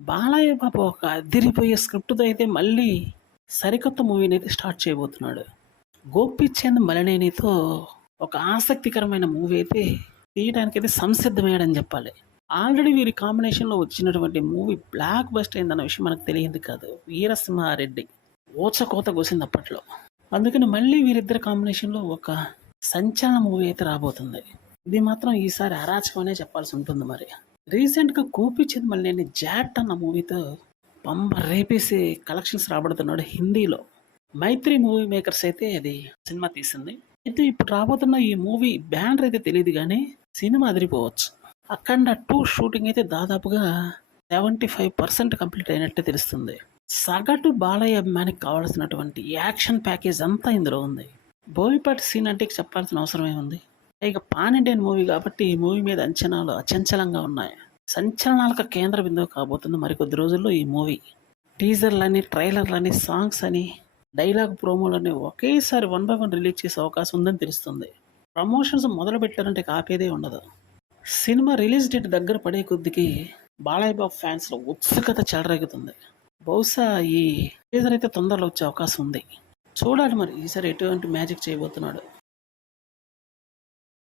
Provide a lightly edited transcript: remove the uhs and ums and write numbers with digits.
బాలయ్య బాబు ఒక అదిరిపోయే స్క్రిప్ట్‌తో అయితే మళ్ళీ సరికొత్త మూవీనైతే స్టార్ట్ చేయబోతున్నాడు. 'గోపీచంద్ మలినేనితో' ఒక ఆసక్తికరమైన మూవీ అయితే తీయడానికైతే సంసిద్ధమయ్యాడని జెప్పాలి. ఆల్రెడీ వీరి కాంబినేషన్‌లో వచ్చినటువంటి మూవీ బ్లాక్ బస్టర్ అయిందన్న విషయం మనకు తెలియంది కాదు. 'వీరసింహారెడ్డి' ఊచకోత కోసింది అప్పట్లో. అందుకని మళ్ళీ వీరిద్దరి కాంబినేషన్‌లో ఒక సంచలన మూవీ అయితే రాబోతుంది. ఇది మాత్రం ఈసారి అరాచకం అనే చెప్పాల్సి ఉంటుంది మరి. రీసెంట్‌గా 'గోపీచంద్ మలినేని' 'జాట్' అన్న మూవీతో పంబ రేపేసి కలెక్షన్స్ రాబడుతున్నాడు హిందీలో. 'మైత్రి మూవీ మేకర్స్' అయితే అది సినిమా తీసింది. అయితే ఇప్పుడు రాబోతున్న ఈ మూవీ బ్యానర్ అయితే తెలీదు గానీ సినిమా అదిరిపోవచ్చు. 'అఖండ 2' షూటింగ్ అయితే దాదాపుగా 75% కంప్లీట్ అయినట్టే తెలుస్తుంది. సగటు బాలయ్య అభిమానికి కావాల్సినటువంటి యాక్షన్ ప్యాకేజ్ అంతా ఇందులో ఉంది. బోయపాటి సీన్ అంటే చెప్పాల్సిన అవసరం ఏముంది. ఇక పాన్ ఇండియన్ మూవీ కాబట్టి ఈ మూవీ మీద అంచనాలు అచంచలంగా ఉన్నాయి. సంచలనాలకు కేంద్ర బిందువు కాబోతుంది మరికొద్ది రోజుల్లో ఈ మూవీ. టీజర్లని, ట్రైలర్లని, సాంగ్స్ అని, డైలాగ్ ప్రోమోలని ఒకేసారి 1 బై 1 రిలీజ్ చేసే అవకాశం ఉందని తెలుస్తుంది. ప్రమోషన్స్ మొదలు పెట్టారంటే ఇక ఆపేదే ఉండదు. సినిమా రిలీజ్ డేట్ దగ్గర పడే కొద్దికి బాలయ్య బాబు ఫ్యాన్స్‌లో ఉత్సుకత చెలరేగుతుంది. బహుశా ఈ టీజర్ అయితే తొందరలో వచ్చే అవకాశం ఉంది. చూడాలి మరి ఈసారి ఎటువంటి మ్యాజిక్ చేయబోతున్నాడో.